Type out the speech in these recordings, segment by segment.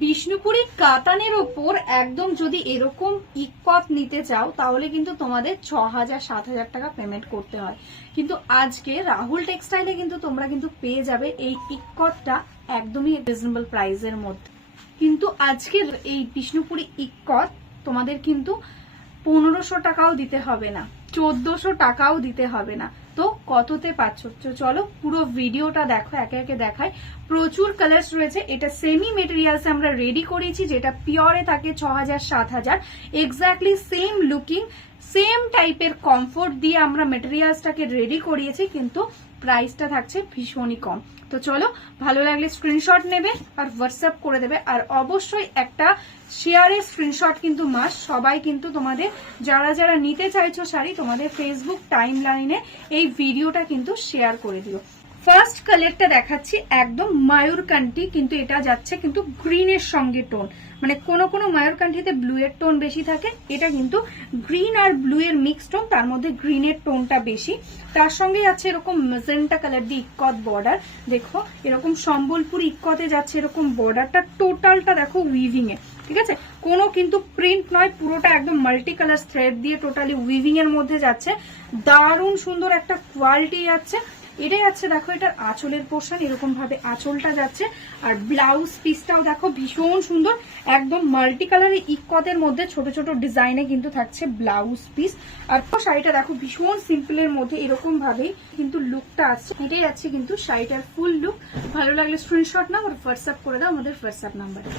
বিষ্ণুপুরি কাতানের ওপর একদম যদি এরকম ইকত নিতে চাও তাহলে কিন্তু তোমাদের ৬,০০০-৭,০০০ টাকা পেমেন্ট করতে হয়। কিন্তু আজকে রাহুল টেক্সটাইলে কিন্তু তোমরা কিন্তু পেয়ে যাবে এই ইকতটা একদমই রিজনেবল প্রাইসের মধ্যে। কিন্তু আজকের এই বিষ্ণুপুরি ইকত তোমাদের কিন্তু ১৫০০ টাকাও দিতে হবে না, ১৪০০ টাকাও দিতে হবে না। তো কততে পাচ্ছ? চলো পুরো ভিডিওটা দেখো, একে একে দেখায়। প্রচুর কালার্স রয়েছে। এটা সেমি মেটেরিয়ালস আমরা রেডি করেছি, যেটা পিওরে থাকে ৬,০০০-৭,০০০। এক্স্যাক্টলি সেম লুকিং, সেম টাইপের কমফোর্ট দিয়ে আমরা মেটেরিয়ালসটাকে রেডি করিয়েছি, কিন্তু প্রাইসটা থাকছে ভীষণই কম। তো চলো, ভালো লাগলে স্ক্রিনশট নেবে আর হোয়াটসঅ্যাপ করে দেবে। আর অবশ্যই একটা শেয়ারের স্ক্রিনশট কিন্তু মাস্ট। সবাই কিন্তু তোমাদের যারা যারা নিতে চাইছো শাড়ি, তোমাদের ফেসবুক টাইম লাইনে এই ভিডিওটা কিন্তু শেয়ার করে দিও। ফার্স্ট কালারটা দেখাচ্ছি একদম ময়ূরকান্ঠি, কিন্তু এটা যাচ্ছে কিন্তু গ্রিনের সঙ্গে টোন, মানে কোনো কোনো ময়ূরকান্ঠিতে ব্লু এর টোন বেশি থাকে, এটা কিন্তু গ্রিন আর ব্লু এর মিক্স টোন, তার মধ্যে গ্রিনের টোনটা বেশি। তার সঙ্গে যাচ্ছে এরকম ম্যাজেন্টা কালার দিয়ে ইক্কত বর্ডার। দেখো এরকম সম্বলপুর ইক্কতে যাচ্ছে এরকম বর্ডারটা, টোটালটা দেখো উইভিং এ, ঠিক আছে, কোনো কিন্তু প্রিন্ট নয়, পুরোটা একদম মাল্টি কালার থ্রেড দিয়ে টোটালি উইভিং এর মধ্যে যাচ্ছে। দারুণ সুন্দর একটা কোয়ালিটি যাচ্ছে। এটাই আছে দেখো, এটার আঁচলের পোর্শন, এরকম ভাবে আঁচলটা যাচ্ছে। আর ব্লাউজ পিসটাও দেখো ভীষণ সুন্দর, একদম মাল্টি কালারের ইক্কতের মধ্যে ছোট ছোট ডিজাইনে কিন্তু থাকছে ব্লাউজ পিস। আর শাড়িটা দেখো ভীষণ সিম্পলের মধ্যে এরকম ভাবেই কিন্তু লুকটা আসছে। এটাই আছে কিন্তু শাড়িটার ফুল লুক। ভালো লাগলে স্ক্রিনশট নাও আর হোয়াটসঅ্যাপ করে দাও আমাদের হোয়াটসঅ্যাপ নাম্বারে।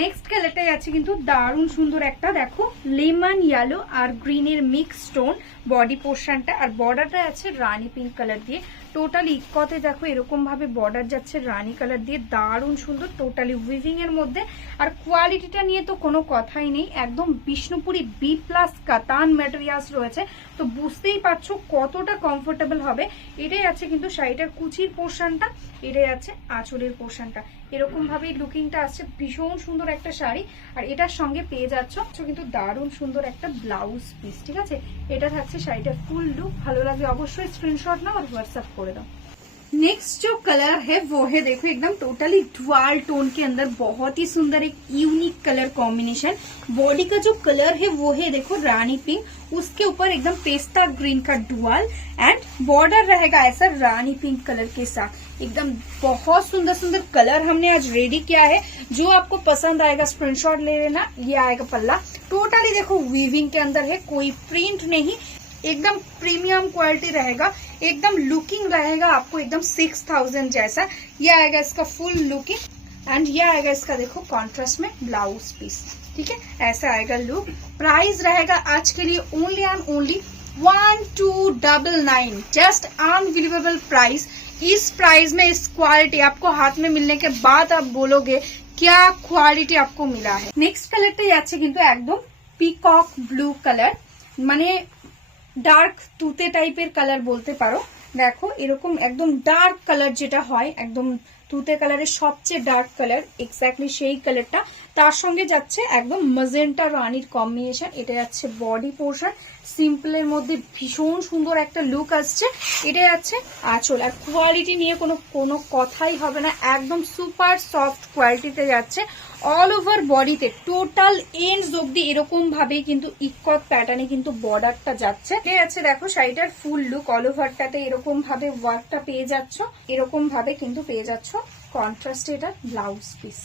নেক্সট কালারটাই আছে কিন্তু দারুণ সুন্দর একটা, দেখো লেমন ইয়েলো আর গ্রিনের মিক্স টোন বডি পোর্শনটা, আর বর্ডারটা আছে রানী পিঙ্ক কালার দিয়ে। টোটালি ইক্কতে দেখো এরকম ভাবে বর্ডার যাচ্ছে রানী কালার দিয়ে, দারুণ সুন্দর, টোটালি উইভিং এর মধ্যে। আর কোয়ালিটিটা নিয়ে তো কোনো কথাই নেই, একদম বিষ্ণুপুরি বি প্লাস কাতান ম্যাটেরিয়ালস রয়েছে, তো বুঝতেই পারছো কতটা কমফোর্টেবল হবে। এটাই আছে কিন্তু শাড়িটার কুচির পোর্শনটা, এটাই আছে আঁচলের পোর্শনটা, এরকম ভাবেই লুকিংটা আসছে। ভীষণ সুন্দর একটা শাড়ি, আর এটার সঙ্গে পেয়ে যাচ্ছ কিন্তু দারুণ সুন্দর একটা ব্লাউজ পিস, ঠিক আছে। এটা থাকছে শাড়িটার ফুল लुक। ভালো লাগে অবশ্যই স্ক্রিনশট নাও और व्हाट्सएप করে দাও। नेक्स्ट जो कलर है वो है, देखो एकदम टोटली ड्यूअल टोन के अंदर बहुत ही सुंदर एक यूनिक कलर कॉम्बिनेशन। बॉडी का जो कलर है वो है देखो रानी पिंक, उसके ऊपर एकदम पेस्ता ग्रीन का ड्यूअल एंड बॉर्डर रहेगा ऐसा रानी पिंक कलर के साथ। एकदम बहुत सुंदर सुंदर कलर हमने आज रेडी किया है। जो आपको पसंद आएगा स्क्रीनशॉट ले लेना। ये आएगा पल्ला, टोटली देखो वीविंग के अंदर है, कोई प्रिंट नहीं, एकदम प्रीमियम क्वालिटी रहेगा, एकदम लुकिंग रहेगा आपको एकदम 6000 जैसा। ये आएगा इसका फुल लुकिंग एंड ये आएगा इसका देखो कॉन्ट्रास्ट में ब्लाउज पीस, ठीक है, ऐसा आएगा लुक। प्राइस रहेगा आज के लिए only and only 1299, just unbelievable price. इस प्राइस में इस क्वालिटी आपको हाथ में मिलने के बाद आप बोलोगे क्या क्वालिटी आपको मिला है। नेक्स्ट कलरটা যাচ্ছে কিন্তু একদম পিকক ব্লু কালার, মানে ডার্ক তুতে টাইপের কালার বলতে পারো। দেখো এরকম একদম ডার্ক কালার যেটা হয়, একদম তুতে কালারের সবচেয়ে ডার্ক কালার, এক্স্যাক্টলি সেই কালারটা। তার সঙ্গে যাচ্ছে একদম ম্যাজেন্টা রানির কম্বিনেশন। এটা যাচ্ছে বডি পোর্শন, সিম্পলের মধ্যে ভীষণ সুন্দর একটা লুক আসছে। এটা যাচ্ছে আঁচল, আর কোয়ালিটি নিয়ে কোনো কথাই হবে না, একদম সুপার সফট কোয়ালিটিতে যাচ্ছে। অল ওভার বডিতে টোটাল এন্ডস অব্দি এরকম ভাবে কিন্তু ইক্কত প্যাটার্নে কিন্তু বর্ডারটা যাচ্ছে। ঠিক আছে, দেখো শাড়িটার ফুল লুক, অল ওভারটাতে এরকম ভাবে ওয়ার্কটা পেয়ে যাচ্ছ, এরকম ভাবে কিন্তু পেয়ে যাচ্ছ कॉन्ट्रास्ट এটা ब्लाउज पीस।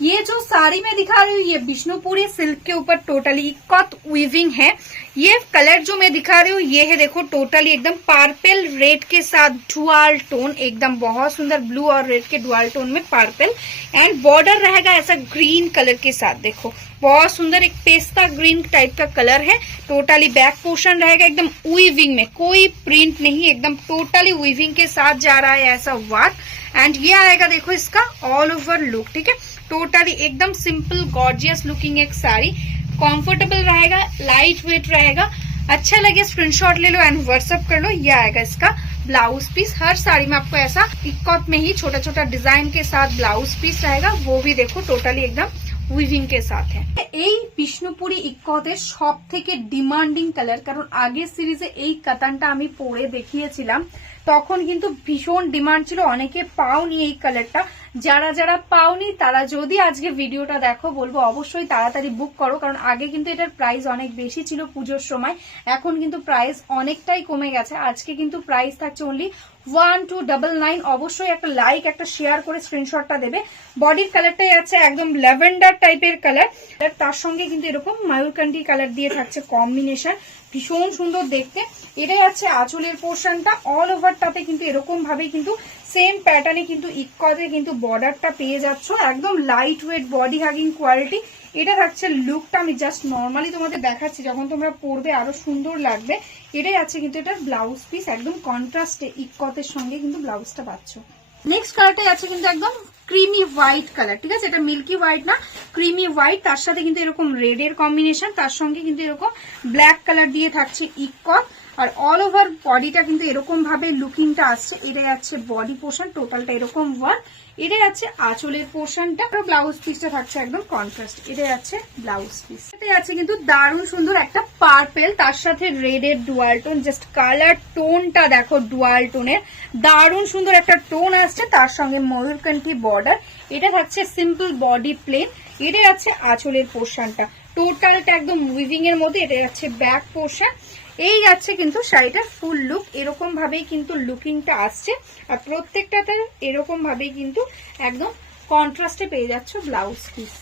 ये जो साड़ी में दिखा रही हूँ ये बिष्णुपुरी सिल्क के ऊपर टोटली इक्कत वीविंग है। ये कलर जो मैं दिखा रही हूँ ये है देखो टोटली एकदम पर्पल रेड के साथ डुअल टोन, एकदम बहुत सुंदर ब्लू और रेड के डुअल टोन में पर्पल एंड बॉर्डर रहेगा ऐसा ग्रीन कलर के साथ। देखो बहुत सुंदर एक पेस्ता ग्रीन टाइप का कलर है। टोटली बैक पोर्शन रहेगा एकदम वीविंग में, कोई प्रिंट नहीं, एकदम टोटली वीविंग के साथ जा रहा है ऐसा वर्क। एंड ये आएगा देखो इसका ऑल ओवर लुक, ठीक है, टोटली एकदम सिंपल गॉर्जियस लुकिंग एक साड़ी, कंफर्टेबल रहेगा, लाइट वेट रहेगा। अच्छा लगे स्क्रीनशॉट ले लो एंड व्हाट्सएप कर लो। ये आएगा इसका ब्लाउज पीस। हर साड़ी में आपको ऐसा इक्कत में ही छोटा छोटा डिजाइन के साथ ब्लाउज पीस रहेगा, वो भी देखो टोटली एकदम উইভিং কে সাথে। এই বিষ্ণুপুরি ইক্কতের সব থেকে ডিমান্ডিং কালার, কারণ আগের সিরিজে এই কাতানটা আমি পরে দেখিয়েছিলাম, তখন কিন্তু ভীষণ ডিমান্ড ছিল, অনেকে পাওনি এই কালারটা। যারা যারা পাওনি তারা যদি আজকে ভিডিওটা দেখো, বলবো অবশ্যই তাড়াতাড়ি বুক করো, কারণ আগে কিন্তু এটার প্রাইস অনেক বেশি ছিল পুজোর সময়, এখন কিন্তু প্রাইস অনেকটাই কমে গেছে। আজকে কিন্তু প্রাইস থাকছে অনলি 1299। অবশ্যই একটা লাইক একটা শেয়ার করে স্ক্রিনশটটা দেবে। বডির কালারটাই আছে একদম ল্যাভেন্ডার টাইপের কালার, তার সঙ্গে কিন্তু এরকম ময়ূরকান্তি কালার দিয়ে থাকছে কম্বিনেশন, ভীষণ সুন্দর দেখতে। এটাই আছে আঁচলের পোর্শনটা, অল ওভারটাতে কিন্তু এরকম ভাবে কিন্তু সেম প্যাটার্নে কিন্তু ইক্কতে কিন্তু বর্ডারটা পেয়ে যাচ্ছ, একদম light weight body hugging quality. এটা থাকছে লুকটা, আমি জাস্ট নর্মালি তোমাদের দেখাচ্ছি, যখন তোমরা পরবে আরো সুন্দর লাগবে। এটাই আছে কিন্তু এটার ব্লাউজ পিস, একদম কন্ট্রাস্টে ইক্কতের সঙ্গে কিন্তু ব্লাউজটা পাচ্ছ। নেক্সট কালারটাই আছে কিন্তু একদম ক্রিমি হোয়াইট কালার, ঠিক আছে, এটা মিল্কি হোয়াইট না, ক্রিমি হোয়াইট, তার সাথে কিন্তু এরকম রেড এর কম্বিনেশন, তার সঙ্গে কিন্তু এরকম ব্ল্যাক কালার দিয়ে থাকছে ইক্কত, আর অল ওভার বডিটা কিন্তু এরকম ভাবে লুকিংটা আসছে। এটাই আছে বডি পোর্শন, টোটালটা এরকম ওয়ার্ক। এটাই আছে আঁচলের পোর্শনটা, ব্লাউজ পিসটা থাকছে একদম কন্ট্রাস্ট। এটাই আছে ব্লাউজ পিস। এটাই আছে কিন্তু দারুণ সুন্দর একটা পার্পেল, তার সাথে রেড এর ডুয়াল টোন, জাস্ট কালার টোনটা দেখো, ডুয়াল টোনের দারুণ সুন্দর একটা টোন আসছে, তার সঙ্গে ময়ূরকান্তি বর্ডার। এটা থাকছে সিম্পল বডি প্লেন। এটাই আছে আঁচলের পোর্শনটা, টোটালটা একদম উইভিং এর মধ্যে। এটা আছে ব্যাক পোর্শন। এই যাচ্ছে কিন্তু শাড়িটার ফুল লুক, এরকম ভাবেই কিন্তু লুকিংটা আসছে, আর প্রত্যেকটাতে এরকম ভাবেই কিন্তু একদম কন্ট্রাস্টে পেয়ে যাচ্ছ blouse piece.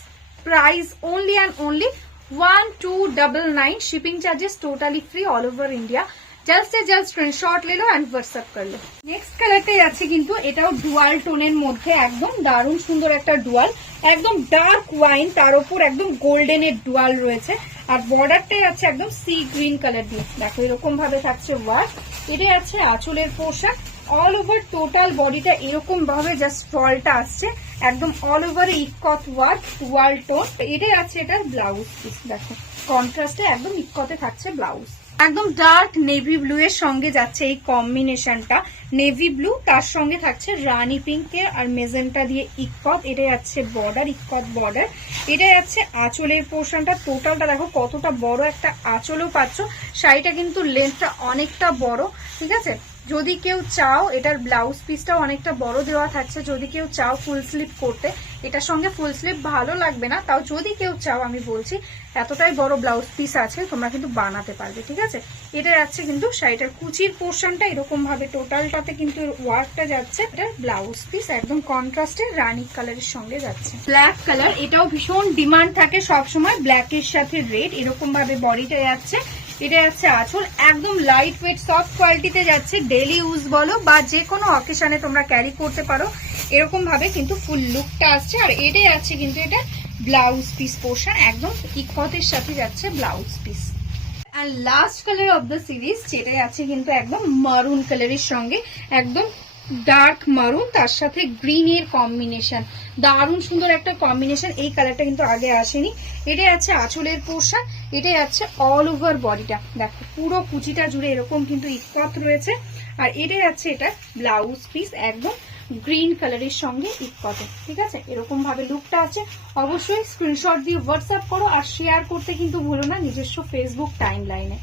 Price only and only 1299। Shipping charges totally free all over India. जल्द से जल्द स्क्रीनशॉट ले लो एंड व्हाट्सएप कर लो। नेक्स्ट কালারটাই আছে কিন্তু এটাও ডুয়াল টোনের মধ্যে, একদম দারুণ সুন্দর একটা ডুয়াল, একদম ডার্ক ওয়াইন, তার উপর একদম গোল্ডেনের ডুয়াল রয়েছে, আর বর্ডারটাই আছে একদম সি গ্রিন কালার দিয়ে, দেখো এরকম ভাবে থাকছে ওয়ার্ক। এটাই আছে আঁচলের পোশাক, অল ওভার টোটাল বডিটা এরকম ভাবে জাস্ট ফলটা আসছে, একদম অল ওভার ইক্কত ওয়ার্ক ওয়াল টোন। এটাই আছে এটার ব্লাউজ পিস, দেখো কন্ট্রাস্টে একদম ইক্কতে থাকছে ব্লাউজ। একদম ডার্ক নেভি ব্লু এর সঙ্গে যাচ্ছে এই কম্বিনেশনটা, নেভি ব্লু, তার সঙ্গে থাকছে রানী পিঙ্কে আর মেজেন্টা দিয়ে ইক্কত। এটাই আছে বর্ডার, ইক্কত বর্ডার। এটাই আছে আঁচলের পোর্শনটা, টোটালটা দেখো কতটা বড় একটা আঁচলও পাচ্ছ। শাড়িটা কিন্তু লেন্থটা অনেকটা বড়, ঠিক আছে। যদি কেউ চাও, এটার ব্লাউজ পিসটাও অনেকটা বড় দেওয়া থাকছে, যদি কেউ চাও ফুল স্লিভ করতে, এটার সঙ্গে ফুল স্লিভ ভালো লাগবে না, তাও যদি কেউ চাও আমি বলছি এতটাই বড় ব্লাউজ পিস আছে, তোমরা কিন্তু বানাতে পারবে, ঠিক আছে। এটা যাচ্ছে কিন্তু শাড়িটার কুচির পোর্শনটা এরকম ভাবে টোটালটাতে কিন্তু ওয়ার্কটা যাচ্ছে। এটার ব্লাউজ পিস একদম কন্ট্রাস্টের রানী কালারের সঙ্গে যাচ্ছে। ব্ল্যাক কালার, এটাও ভীষণ ডিমান্ড থাকে সবসময়, ব্ল্যাকের সাথে রেড, এরকম ভাবে বডিটা যাচ্ছে। এটা যাচ্ছে আঁচল, একদম লাইট ওয়েট সফট কোয়ালিটিতে যাচ্ছে, ডেলি ইউজ বলো বা যে কোনো অকেশনে তোমরা ক্যারি করতে পারো, এরকম ভাবে কিন্তু ফুল লুকটা আসছে। আর এটাই আছে কিন্তু এটা ব্লাউজ পিস পোর্শন, একদম ইক্কতের সাথে যাচ্ছে ব্লাউজ পিস। আর last colour of the series, যেটাই আছে কিন্তু একদম মারুন কালারের সঙ্গে, একদম ডার্ক মারুন, তার সাথে গ্রিন এর কম্বিনেশন, দারুণ সুন্দর একটা কম্বিনেশন। এই কালারটা কিন্তু আগে আসেনি। এটাই আছে আঁচলের পোর্শন, এটাই আছে অল ওভার বডিটা, দেখো পুরো কুচিটা জুড়ে এরকম কিন্তু ইক্কত রয়েছে। আর এটাই আছে এটা ব্লাউজ পিস, একদম গ্রিন কালারের সঙ্গে ইক্কতে, ঠিক আছে, এরকম ভাবে লুকটা আছে। অবশ্যই স্ক্রিনশট দিয়ে হোয়াটসঅ্যাপ করো, আর শেয়ার করতে কিন্তু ভুলো না নিজস্ব ফেসবুক টাইম লাইনে।